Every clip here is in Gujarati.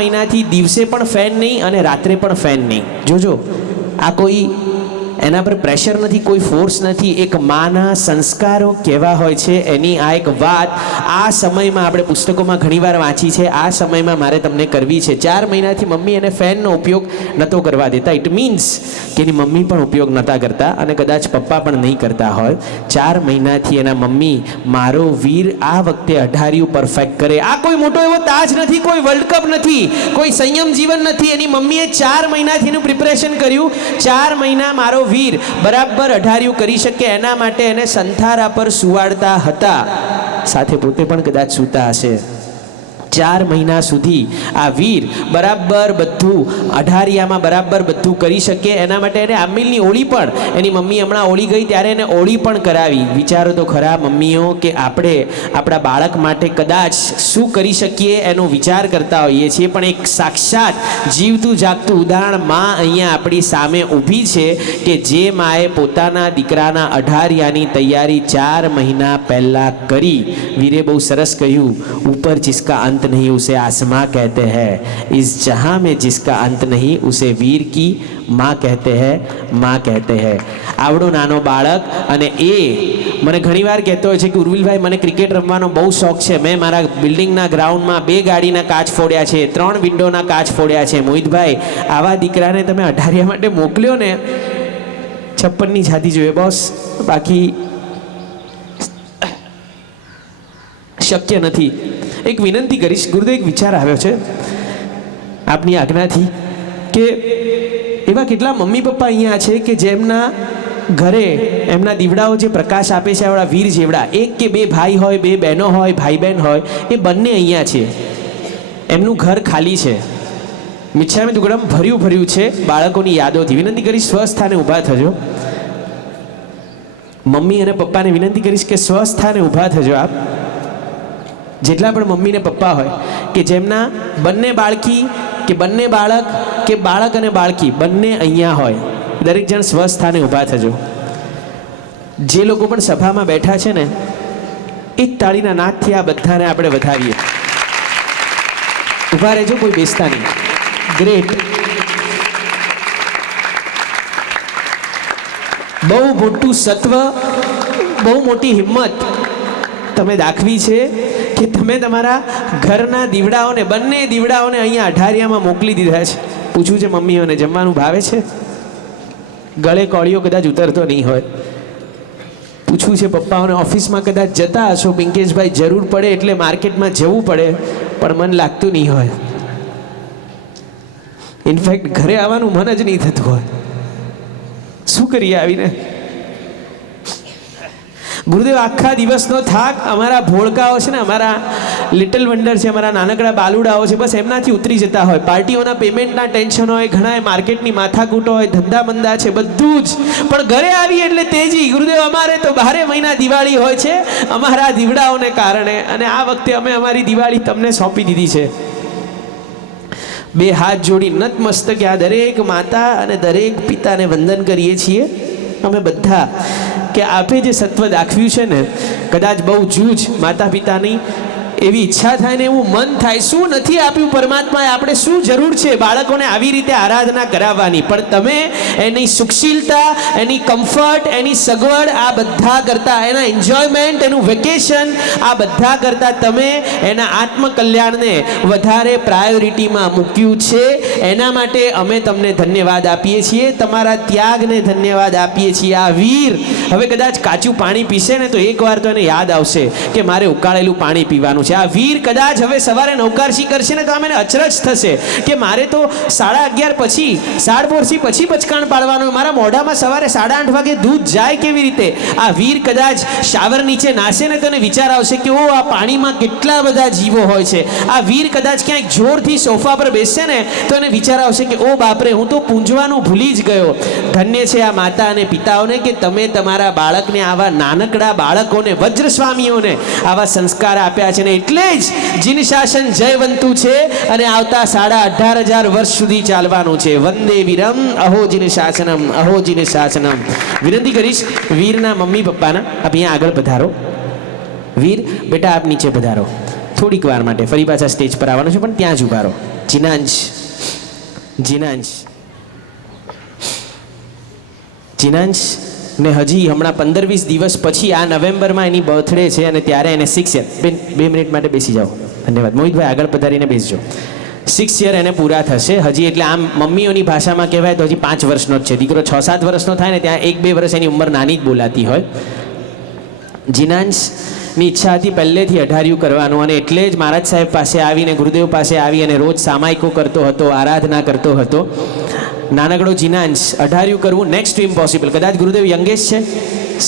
મહિનાથી દિવસે પણ ફેન નહીં અને રાત્રે પણ ફેન નહીં. જોજો, આ કોઈ એના પર પ્રેશર નથી, કોઈ ફોર્સ નથી. એક માના સંસ્કારો કેવા હોય છે એની આ એક વાત આ સમયમાં આપણે પુસ્તકોમાં ઘણીવાર વાંચી છે. આ સમયમાં મારે તમને કરવી છે. 4 મહિનાથી મમ્મી એને ફેનનો ઉપયોગ નહોતો કરવા દેતા. ઇટ મીન્સ કે એની મમ્મી પણ ઉપયોગ નહોતા કરતા અને કદાચ પપ્પા પણ નહીં કરતા હોય. 4 મહિનાથી એના મમ્મી મારો વીર આ વખતે 18 પરફેક્ટ કરે. આ કોઈ મોટો એવો તાજ નથી, કોઈ વર્લ્ડ કપ નથી, કોઈ સંયમ જીવન નથી. એની મમ્મીએ 4 મહિનાથી એનું પ્રિપરેશન કર્યું. 4 મહિના મારો વીર બરાબર 18 કરી શકે એના માટે એને સંથારા પર સુવાડતા હતા, સાથે પોતે પણ કદાચ સૂતા હશે. 4 મહિના સુધી આ વીર બરાબર બધું 18 બરાબર બધું કરી શકે એના માટે એને આમિલની ઓળી પણ એની મમ્મી હમણાં ઓળી ગઈ ત્યારે એને ઓળી પણ કરાવી. વિચારો તો ખરા મમ્મીઓ કે આપણે આપણા બાળક માટે કદાચ શું કરી શકીએ એનો વિચાર કરતા હોઈએ છીએ, પણ એક સાક્ષાત જીવતું જાગતું ઉદાહરણ માં અહીંયા આપણી સામે ઊભી છે કે જે માએ પોતાના દીકરાના 18ની તૈયારી 4 મહિના પહેલાં કરી. વીરે બહુ સરસ કહ્યું, ઉપર જિસકા अंत नहीं उसे आसमां कहते हैं, इस जहां में जिसका अंत नहीं उसे वीर की माँ कहते हैं, माँ कहते हैं. आवड़ो नानो बाळक અને એ મને ઘણીવાર કહેતો હોય છે કે ઉર્વિલભાઈ મને ક્રિકેટ રમવાનો બહુ શોખ છે. મેં મારા બિલ્ડિંગના ગ્રાઉન્ડમાં 2 ગાડીના કાચ ફોડ્યા છે, 3 વિન્ડોના કાચ ફોડ્યા છે. મોહિતભાઈ, આવા દીકરાને તમે 18 માટે મોકલ્યો ને, 56ની છાતી જોઈએ બોસ, બાકી શક્ય નથી. એક વિનંતી કરીશ, ગુરુદેવ એક વિચાર આવ્યો છે આપની આજ્ઞાથી કે એવા કેટલા મમ્મી પપ્પા અહીંયા છે કે જેમના ઘરે એમના દીવડાઓ જે પ્રકાશ આપે છે આવડા વીર જેવડા, 1 કે 2 ભાઈ હોય, 2 બહેનો હોય, ભાઈ બહેન હોય, એ બંને અહીંયા છે. એમનું ઘર ખાલી છે, મિચ્છામી દુક્કડમ ભર્યું ભર્યું છે બાળકોની યાદોથી. વિનંતી કરીશ સ્વસ્થાને ઊભા થજો. મમ્મી અને પપ્પાને વિનંતી કરીશ કે સ્વસ્થાને ઊભા થજો. આપ જેટલા પણ મમ્મી ને પપ્પા હોય કે જેમના બંને બાળકી કે બંને બાળક કે બાળક અને બાળકી બંને અહીંયા હોય, દરેક જણ સ્વસ્થાને ઊભા થજો. જે લોકો પણ સભામાં બેઠા છે ને, એક તાળીના નાદથી આ બધાને આપણે વધાવીએ. ઊભા રહેજો, કોઈ બેસતા નહીં. ગ્રેટ. બહુ મોટું સત્વ, બહુ મોટી હિંમત તમે દાખવી છે કે તમે તમારા ઘરના દીવડાઓને, બંને દીવડાઓને અહીંયા 18માં મોકલી દીધા છે. પૂછ્યું છે મમ્મીઓને જમવાનું ભાવે છે? ગળે કોળીઓ કદાચ ઉતરતો નહીં હોય. પૂછ્યું છે પપ્પાઓને ઓફિસમાં કદાચ જતા હશો, પિંકેશભાઈ જરૂર પડે એટલે માર્કેટમાં જવું પડે, પણ મન લાગતું નહીં હોય. ઇનફેક્ટ ઘરે આવવાનું મન જ નહીં થતું હોય. શું કરીએ આવીને? ગુરુદેવ આખા દિવસનો થાક અમારા ભોળકાઓ છે ને, અમારા લિટલ વંડર છે, અમારા નાનકડા બાલુડાઓ છે, બસ એમનાથી ઉતરી જતા હોય. પાર્ટીઓના પેમેન્ટના ટેન્શન હોય, ઘણા માર્કેટની માથાકૂટો હોય, ધંધા મંદા છે, બધું જ. પણ ઘરે આવી એટલે તેજી. ગુરુદેવ અમારે તો 12 મહિના દિવાળી હોય છે અમારા દીવડાઓને કારણે, અને આ વખતે અમે અમારી દિવાળી તમને સોંપી દીધી છે. 2 હાથ જોડી નતમસ્તકે આ દરેક માતા અને દરેક પિતાને વંદન કરીએ છીએ અમે બધા કે આપે જે સત્વ દાખવ્યું છે ને, કદાચ બહુ જૂજ માતા પિતાની એવી ઈચ્છા થાય ને એવું મન થાય, શું નથી આપ્યું પરમાત્માએ, આપણે શું જરૂર છે બાળકોને આવી રીતે આરાધના કરાવવાની. પણ તમે એની સુખશીલતા, એની કમ્ફર્ટ, એની સગવડ, આ બધા કરતાં, એના એન્જોયમેન્ટ, એનું વેકેશન, આ બધા કરતાં તમે એના આત્મકલ્યાણને વધારે પ્રાયોરિટીમાં મૂક્યું છે. એના માટે અમે તમને ધન્યવાદ આપીએ છીએ, તમારા ત્યાગને ધન્યવાદ આપીએ છીએ. આ વીર હવે કદાચ કાચું પાણી પીશે ને તો એકવાર તો એને યાદ આવશે કે મારે ઉકાળેલું પાણી પીવાનું છે. આ વીર કદાચ હવે સવારે નૌકારશી કરશે ને તો આમ એને અચરજ થશે કે મારે તો 11:30 પછી, 4:30 પછી બચકાણ પાડવાનું, મારા મોઢામાં સવારે 8:30 વાગે દૂધ જાય કેવી રીતે? આ વીર કદાચ શાવર નીચે નાશે ને તો એને વિચાર આવશે કે ઓ આ પાણીમાં કેટલા બધા જીવો હોય છે. આ વીર કદાચ ક્યાંક જોરથી સોફા પર બેસશે ને તો એને વિચાર આવશે કે ઓ બાપરે, હું તો પૂંજવાનું ભૂલી જ ગયો. ધન્ય છે આ માતા અને પિતાઓને કે તમે તમારા બાળકને, આવા નાનકડા બાળકોને, વજ્રસ્વામીઓને આવા સંસ્કાર આપ્યા છે. ને એટલે જ જીન શાસન જયવંતુ છે અને આવતા 18,500 વર્ષ સુધી ચાલવાનું છે. વંદે વીરમ અહો જીન શાસનમ, અહો જીન શાસનમ. વિનંતી કરીશ વીરના મમ્મી પપ્પાના, આપ અહીંયા આગળ પધારો. વીર બેટા આપ નીચે પધારો થોડીક વાર માટે, ફરી પાછા સ્ટેજ પર આવવાનું છે પણ ત્યાં જ ઉભા રહો. જીનાંશ ને હજી હમણાં 15-20 દિવસ પછી આ નવેમ્બરમાં એની બર્થડે છે અને ત્યારે એને 6 યર. 2 મિનિટ માટે બેસી જાઓ. ધન્યવાદ. મોહિતભાઈ આગળ પધારીને બેસજો. 6 યર એને પૂરા થશે હજી. એટલે આમ મમ્મીઓની ભાષામાં કહેવાય તો હજી 5 વર્ષનો જ છે. દીકરો 6-7 વર્ષનો થાય ને ત્યાં 1-2 વર્ષ એની ઉંમર નાની જ બોલાતી હોય. જીનાંશની ઈચ્છા હતી પહેલેથી અઢારિયું કરવાનું, અને એટલે જ મહારાજ સાહેબ પાસે આવીને ગુરુદેવ પાસે આવી અને રોજ સામાયિકો કરતો હતો, આરાધના કરતો હતો. નાનકડો જીનાંશ અઢારિયું કરવું નેક્સ્ટ ટુ ઇમ્પોસિબલ. કદાચ ગુરુદેવ યંગેસ્ટ છે,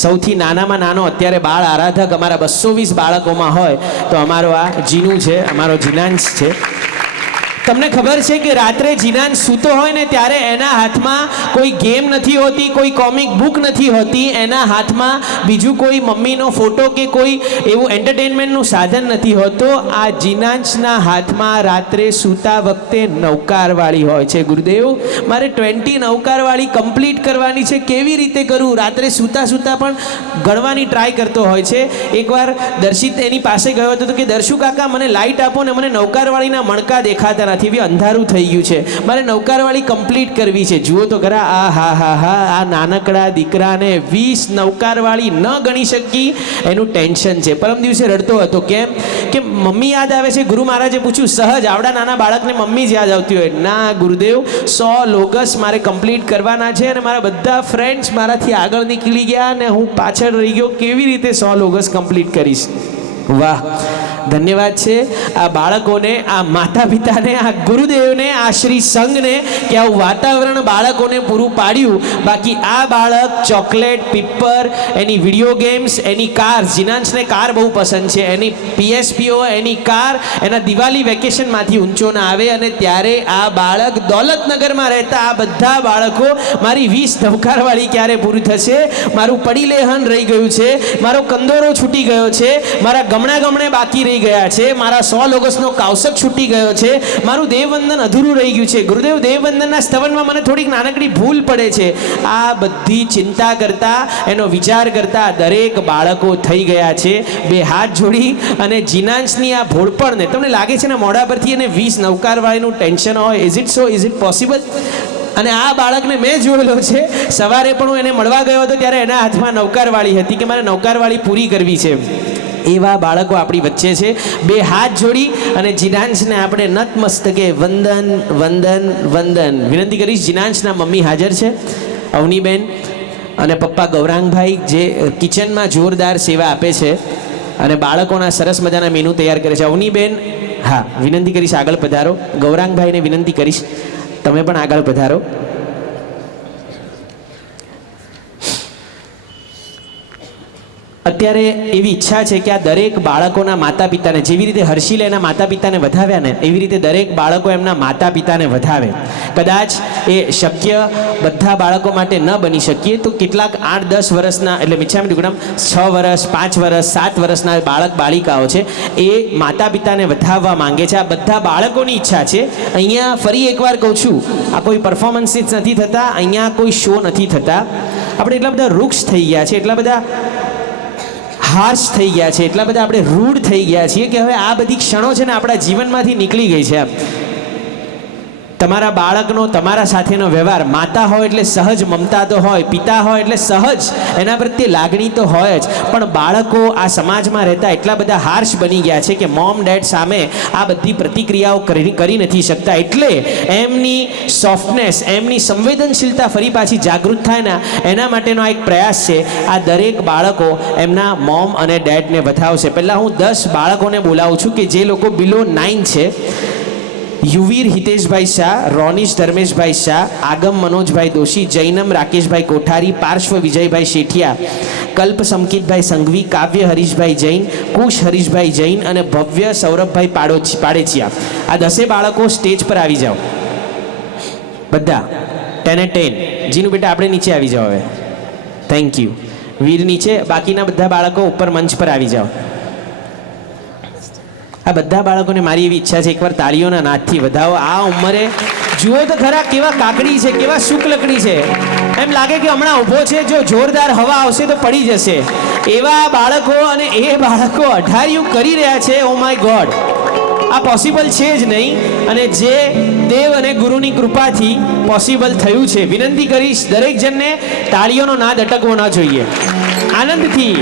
સૌથી નાનામાં નાનો અત્યારે બાળ આરાધક અમારા 220 બાળકોમાં હોય તો અમારો આ જીનું છે, અમારો જીનાંશ છે. તમને ખબર છે કે રાત્રે જીનાંશ સૂતો હોય ને ત્યારે એના હાથમાં કોઈ ગેમ નથી હોતી, કોઈ કોમિક બુક નથી હોતી, એના હાથમાં બીજું કોઈ મમ્મીનો ફોટો કે કોઈ એવું એન્ટરટેનમેન્ટનું સાધન નથી હોતું. આ જીનાંશના હાથમાં રાત્રે સૂતા વખતે નૌકારવાળી હોય છે. ગુરુદેવ મારે 20 નૌકારવાળી કમ્પ્લીટ કરવાની છે, કેવી રીતે કરું? રાત્રે સૂતા સૂતા પણ ગણવાની ટ્રાય કરતો હોય છે. એકવાર દર્શિત એની પાસે ગયો હતો કે દર્શુ કાકા મને લાઇટ આપો ને મને નૌકારવાળીના મણકા દેખાતા નથી, અંધારું થઈ ગયું છે, મારે નૌકારવાળી કમ્પ્લીટ કરવી છે. જુઓ તો ખરા, આ નાનકડા દીકરાને 20 નૌકારવાળી ન ગણી શકી એનું ટેન્શન છે. પરમ દિવસે રડતો હતો. કેમ? કે મમ્મી યાદ આવે છે. ગુરુ મહારાજે પૂછ્યું, સહજ આવડા નાના બાળકને મમ્મી જ યાદ આવતી હોય? ના ગુરુદેવ, 100 લોગસ મારે કમ્પ્લીટ કરવાના છે અને મારા બધા ફ્રેન્ડ્સ મારાથી આગળ નીકળી ગયા અને હું પાછળ રહી ગયો. કેવી રીતે 100 લોગસ કમ્પ્લીટ કરીશ? વાહ, ધન્યવાદ છે આ બાળકોને, આ માતા પિતાને, આ ગુરુદેવને, આ શ્રી સંઘને કે આવું વાતાવરણ બાળકોને પૂરું પાડ્યું. બાકી આ બાળક ચોકલેટ, પીપર, એની વિડીયો ગેમ્સ, એની કાર, જીનાંશને કાર બહુ પસંદ છે, એની PSPO, એની કાર એના દિવાળી વેકેશનમાંથી ઊંચો ના આવે. અને ત્યારે આ બાળક દોલતનગરમાં રહેતા આ બધા બાળકો મારી 20 નૌકારવાળી ક્યારે પૂરી થશે, મારું પડીલેહન રહી ગયું છે, મારો કંદોરો છૂટી ગયો છે, મારા ગમણે બાકી રહી ગયા છે, મારા 100 લોગસનો કાવસક છૂટી ગયો છે, મારું દેવવંદન અધૂરું રહી ગયું છે. ગુરુદેવ દેવવંદનના સ્તવનમાં મને થોડીક નાનકડી ભૂલ પડે છે. આ બધી ચિંતા કરતા, એનો વિચાર કરતા દરેક બાળકો થઈ ગયા છે 2 હાથ જોડી. અને જીનાંશની આ ભોળપણને તમને લાગે છે ને મોઢા પરથી એને 20 નૌકારવાળીનું ટેન્શન હોય? Is it so? Is it possible? અને આ બાળકને મેં જોયેલો છે. સવારે પણ હું એને મળવા ગયો હતો ત્યારે એના હાથમાં નૌકારવાળી હતી કે મારે નૌકારવાળી પૂરી કરવી છે. એવા બાળકો આપણી વચ્ચે છે. 2 હાથ જોડી અને જીનાંશને આપણે નતમસ્તકે વંદન વંદન વંદન વિનંતી કરીશ. જીનાંશના મમ્મી હાજર છે, અવનીબેન અને પપ્પા ગૌરાંગભાઈ, જે કિચનમાં જોરદાર સેવા આપે છે અને બાળકોના સરસ મજાના મેનુ તૈયાર કરે છે. અવનીબેન, હા, વિનંતી કરીશ આગળ પધારો. ગૌરાંગભાઈને વિનંતી કરીશ તમે પણ આગળ પધારો. અત્યારે એવી ઈચ્છા છે કે આ દરેક બાળકોના માતા પિતાને, જેવી રીતે હર્ષિલે એના માતા પિતાને વધાવ્યા ને એવી રીતે દરેક બાળકો એમના માતા પિતાને વધાવે. કદાચ એ શક્ય બધા બાળકો માટે ન બની શકીએ તો કેટલાક 8-10 વર્ષના, એટલે મિચ્છામી દુક્કડમ 6 વર્ષ, 5 વર્ષ, 7 વર્ષના બાળક બાળિકાઓ છે, એ માતા પિતાને વધાવવા માંગે છે. આ બધા બાળકોની ઈચ્છા છે. અહીંયા ફરી એકવાર કહું છું, આ કોઈ પરફોર્મન્સીસ નથી થતા, અહીંયા કોઈ શો નથી થતા. આપણે એટલા બધા વૃક્ષ થઈ ગયા છે, એટલા બધા હાર્શ થઈ ગયા છે, એટલા બધા આપણે રૂડ થઈ ગયા છીએ કે હવે આ બધી ક્ષણો છે ને આપણા જીવનમાંથી નીકળી ગઈ છે. તમારા બાળકનો તમારા સાથેનો વ્યવહાર, માતા હોય એટલે સહજ મમતા તો હોય, પિતા હોય એટલે સહજ એના પ્રત્યે લાગણી તો હોય જ, પણ બાળકો આ સમાજમાં રહેતા એટલા બધા હાર્શ બની ગયા છે કે મોમ ડેડ સામે આ બધી પ્રતિક્રિયાઓ કરી નથી શકતા. એટલે એમની સોફ્ટનેસ, એમની સંવેદનશીલતા ફરી પાછી જાગૃત થાય ને એના માટેનો આ એક પ્રયાસ છે. આ દરેક બાળકો એમના મોમ અને ડેડને વધાવશે. પહેલાં હું 10 બાળકોને બોલાવું છું કે જે લોકો બિલો 9 છે. યુવીર હિતેશભાઈ શાહ, રોનિશ ધર્મેશભાઈ શાહ, આગમ મનોજભાઈ દોશી, જૈનમ રાકેશભાઈ કોઠારી, પાર્શ્વ વિજયભાઈ શેઠિયા, કલ્પ સંકિતભાઈ સંઘવી, કાવ્ય હરીશભાઈ જૈન, કુશ હરીશભાઈ જૈન અને ભવ્ય સૌરભભાઈ પાડેચિયા. આ 10 બાળકો સ્ટેજ પર આવી જાઓ. બધા 10 જીનું બેટા આપણે નીચે આવી જાઓ હવે. Thank you. વીર નીચે, બાકીના બધા બાળકો ઉપર મંચ પર આવી જાઓ. આ બધા બાળકોને મારી એવી ઈચ્છા છે એકવાર તાળીઓના નાદથી વધાવો. આ ઉંમરે જુઓ તો ખરા કેવા કાકડી છે, કેવા શુક્લકડી છે, એમ લાગે કે હમણાં ઊભો છે, જો જોરદાર હવા આવશે તો પડી જશે. એવા બાળકો, અને એ બાળકો અઢારિયું કરી રહ્યા છે. ઓ માય ગોડ, આ પોસિબલ છે જ નહીં, અને જે દેવ અને ગુરુની કૃપાથી પોસિબલ થયું છે. વિનંતી કરીશ દરેક જણને તાળીઓનો નાદ અટકવો ન જોઈએ. આનંદથી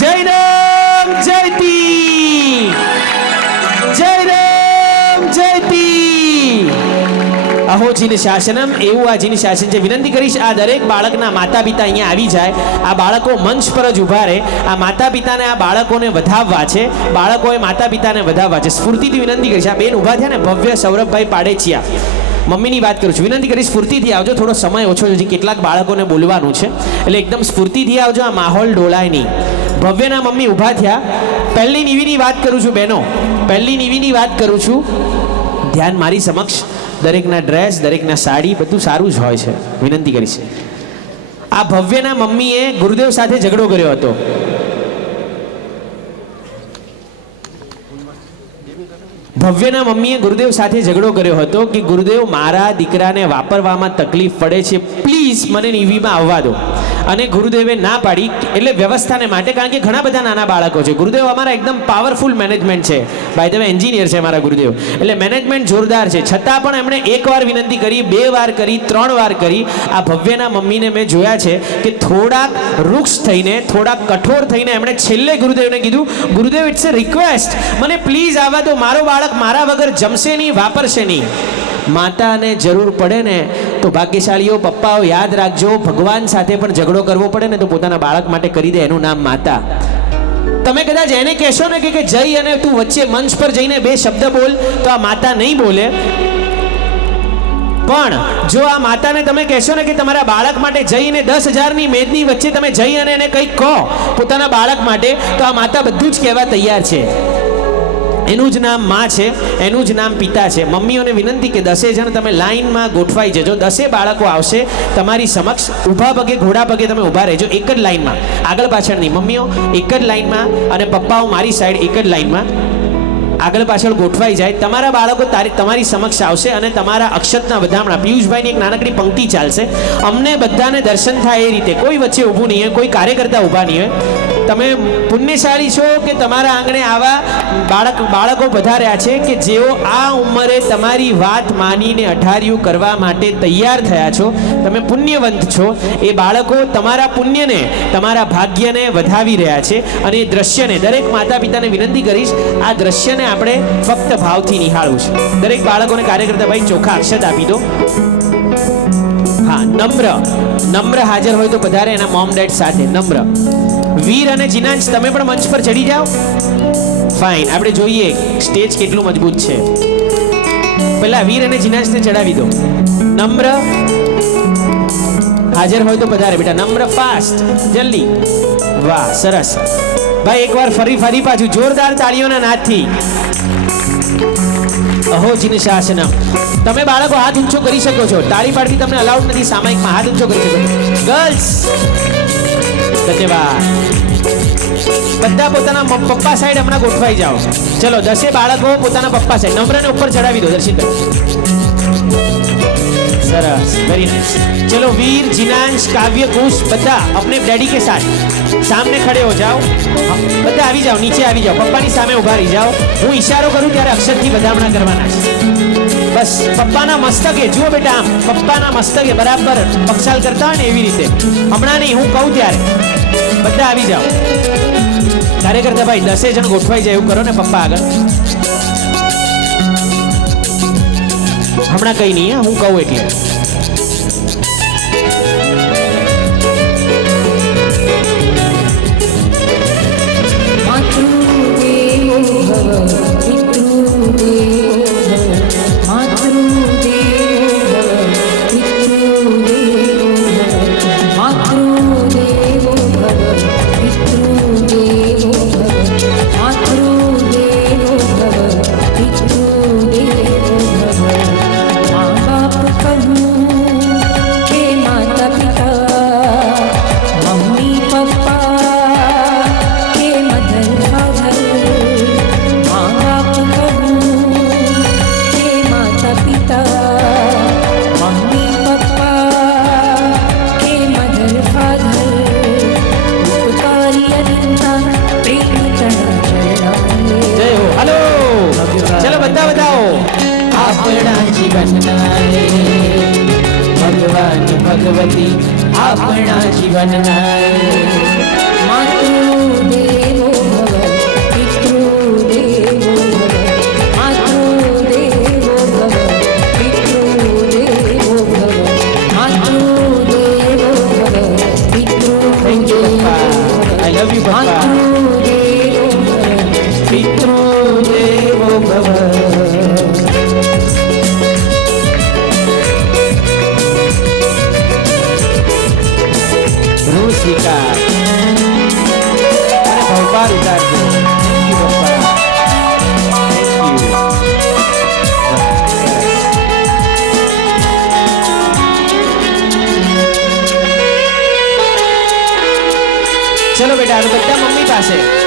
જય રામ જયતી, જય રામ જયતી. અહો જીન શાસનમ, એવું આ જીન શાસન છે. વિનંતી કરીશ આ દરેક બાળકના માતા પિતા અહીંયા આવી જાય, આ બાળકો મંચ પર જ ઊભા રહે. આ માતા પિતાને આ બાળકોને વધાવવા છે, બાળકોએ માતા પિતાને વધાવવા છે. સ્ફૂર્તિથી વિનંતી કરીશ. આ બેન ઊભા થયા ને, ભવ્ય સૌરભભાઈ પાડેચિયા, મમ્મીની વાત કરું છું. વિનંતી કરીશ સ્ફૂર્તિથી આવજો, થોડો સમય ઓછો છે, કેટલાક બાળકોને બોલવાનું છે, એટલે એકદમ સ્ફૂર્તિથી આવજો, આ માહોલ ડોલાય નહીં. ભવ્યના મમ્મી ઊભા થયા. પહેલી નીવીની વાત કરું છું બહેનો, પહેલી નીવીની વાત કરું છું. ધ્યાન મારી સમક્ષ. દરેકના ડ્રેસ, દરેકના સાડી બધું સારું જ હોય છે. વિનંતી કરીશ. આ ભવ્યના મમ્મીએ ગુરુદેવ સાથે ઝઘડો કર્યો હતો. ભવ્યના મમ્મીએ ગુરુદેવ સાથે ઝઘડો કર્યો હતો કે ગુરુદેવ મારા દીકરાને વાપરવામાં તકલીફ પડે છે, પ્લીઝ મને નીવીમાં આવવા દો. અને ગુરુદેવે ના પાડી, એટલે વ્યવસ્થાને માટે, કારણ કે ઘણા બધા નાના બાળકો છે. ગુરુદેવ અમારા એકદમ પાવરફુલ મેનેજમેન્ટ છે, બાય ધ વે એન્જિનિયર છે અમારા ગુરુદેવ, એટલે મેનેજમેન્ટ જોરદાર છે. છતાં પણ એમણે એકવાર વિનંતી કરી, 2 વાર કરી, 3 વાર કરી. આ ભવ્યના મમ્મીને મેં જોયા છે કે થોડાક વૃક્ષ થઈને, થોડાક કઠોર થઈને એમણે છેલ્લે ગુરુદેવને કીધું, ગુરુદેવ ઇટ્સ અ રિક્વેસ્ટ, મને પ્લીઝ આવવા દો, મારો બાળક મારા વગર જમશે નહીં, વાપરશે નહીં. માતાને જરૂર પડે ને તો ભાગ્યશાળીઓ પપ્પાઓ યાદ રાખજો, ભગવાન સાથે પણ ઝઘડો કરવો પડે ને તો પોતાના બાળક માટે કરી દે, એનું નામ માતા. તમે કદાચ એને કહેશો ને કે જઈ અને તું વચ્ચે મંચ પર જઈને 2 શબ્દ બોલ, તો આ માતા નહીં બોલે. પણ જો આ માતાને તમે કહેશો ને કે તમારા બાળક માટે જઈને 10,000ની મેદની વચ્ચે તમે જઈ અને એને કંઈક કહો પોતાના બાળક માટે, તો આ માતા બધું જ કહેવા તૈયાર છે. એનું જ નામ માં છે, એનું જ નામ પિતા છે. મમ્મીઓને વિનંતી કે 10 જણ તમે લાઈનમાં ગોઠવાઈ જજો. 10 બાળકો આવશે તમારી સમક્ષ, ઊભા પગે ઘોડા પગે તમે ઊભા રહેજો, એક જ લાઈનમાં, આગળ પાછળ નહીં. મમ્મીઓ એક જ લાઈનમાં અને પપ્પાઓ મારી સાઈડ એક જ લાઈનમાં આગળ પાછળ ગોઠવાઈ જાય. તમારા બાળકો તમારી સમક્ષ આવશે અને તમારા અક્ષતના વધામણા. પિયુષભાઈની એક નાનકડી પંક્તિ ચાલશે, અમને બધાને દર્શન થાય એ રીતે. કોઈ વચ્ચે ઊભું નહીં હોય, કોઈ કાર્યકર્તા ઊભા નહીં હોય. તમે પુણ્યશાળી છો કે તમારા આંગણે આવા બાળકો પધાર્યા છે કે જેઓ આ ઉંમરે તમારી વાત માનીને અઢાર્યું કરવા માટે તૈયાર થયા છો. તમે પુણ્યવંત છો. એ બાળકો તમારા પુણ્યને, તમારા ભાગ્યને વધાવી રહ્યા છે. અને એ દ્રશ્યને દરેક માતા પિતાને વિનંતી કરીશ, આ દ્રશ્યને આપણે ફક્ત ભાવથી નિહાળવું છે. દરેક બાળકોને કાર્યકર્તા ભાઈ ચોખા અક્ષત આપી દો. હા, નમ્ર હાજર હોય તો પધારે એના મોમ ડેડ સાથે. નમ્ર. વીર અને જીનાંશ તમે પણ મંચ પર ચડી જાઓ. ફાઇન, આપણે જોઈએ સ્ટેજ કેટલું મજબૂત છે. પહેલા વીર અને જીનાંશને ચડાવી દો. નમ્ર હાજર હોય તો પધારે બેટા. નમ્ર ફાસ્ટ, જલ્દી. વાહ, સરસ ભાઈ. એકવાર ફરી પાછું જોરદાર તાળીઓના નાદથી. અહો જીન શાસનમ. તમે બાળકો હાથ ઊંચો કરી શકો છો, તાળી પાડવી તમને અલાઉડ નથી સામાયિકમાં. હાથ ઊંચો કરી શકો છો. ગર્લ્સ, ધન્યવાદ. બધા પોતાના પપ્પા સાઈડ હમણાં ગોઠવાઈ જાઓ. ચલો 10 બાળકો પોતાના પપ્પા સાઈડ. નમ્રને ઉપર ચડાવી દો. દર્શિત સરસ, વેરી नाइस. चलो वीर, जिनांश, काव्य, कुश બધા अपने डैडी के साथ सामने खड़े हो जाओ. બધા આવી જાઓ, નીચે આવી જાઓ, પપ્પાની સામે ઊભા રહી જાઓ. હું ઈશારો કરું ત્યારે અક્ષરથી વધામણા કરવાના છે. બસ પપ્પાના મસ્તકે જુઓ બેટા, આમ પપ્પાના મસ્તકે બરાબર પક્ષાલ કરતા હોય ને એવી રીતે. હમણાં નહીં, હું કહું ત્યારે બધા આવી જાઓ. કાર્યકર્તા ભાઈ 10 જણ ગોઠવાઈ જાય એવું કરો ને પપ્પા આગળ. હમણાં કઈ નહીં, હું કહું એટલે. આપણા જીવનના રે ભગવાન ભગવતી આપણા જીવનના રે માતૃદેવો ભવ પિતૃદેવો ભવ માતૃદેવો ભવ પિતૃદેવો ભવ માતૃદેવો ભવ થેન્ક યુ પપ્પા આઈ લવ યુ પપ્પા પિતૃદેવો ભવ સ્વીકાર અને ભગવાન ઉતારજો થેન્ક યુ પપ્પા થેન્ક યુ ચલો બેટા હવે બધા મમ્મી પાસે